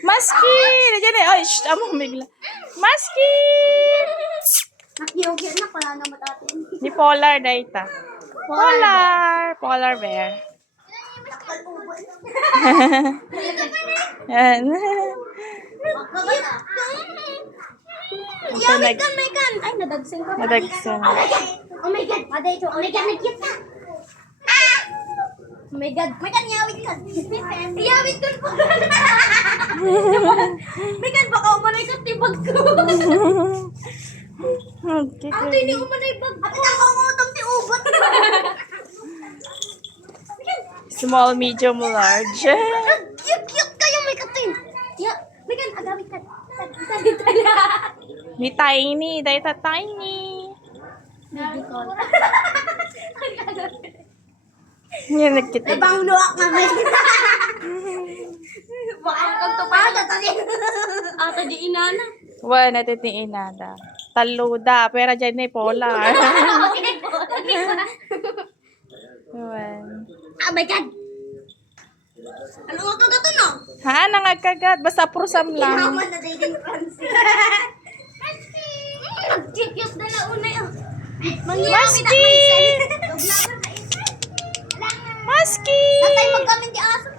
Maski! Nandiyan eh. Ay, shh, amo, bigla. Maski! Nakiyogyan na, wala na matatin. Ni Polar, dayta. Polar! Polar bear. Yan. Yawit kan, may kan. Ay, nadagsin ko. Nadagsin. Oh my God. Maday ito. Oh my God, nag-cute na. Oh my God. May kan, yawit kan. Yawit kan po. May kan, baka umanay ka tibag ko. Okay, Ato, hindi umanay bag. Ato, nakangutong ti ubot. small, medium, large. Cute kayo, may katin. May kan, agawit kan. Ni tiny, dayta tiny. Baby call. Yan, nagkita. Ibang luwak namin. Baka kang tupada tadi. Ata di inana. Wala, natitiin nada. Taluda, pero dyan na Polar. Yan. Oh my God. Ano nga to no? Ha, nangagkagat. Basta prusam lang. Hinaman na dating Francis. Nag-cute na launay. Maski! Maski! Natay magkaming di aso.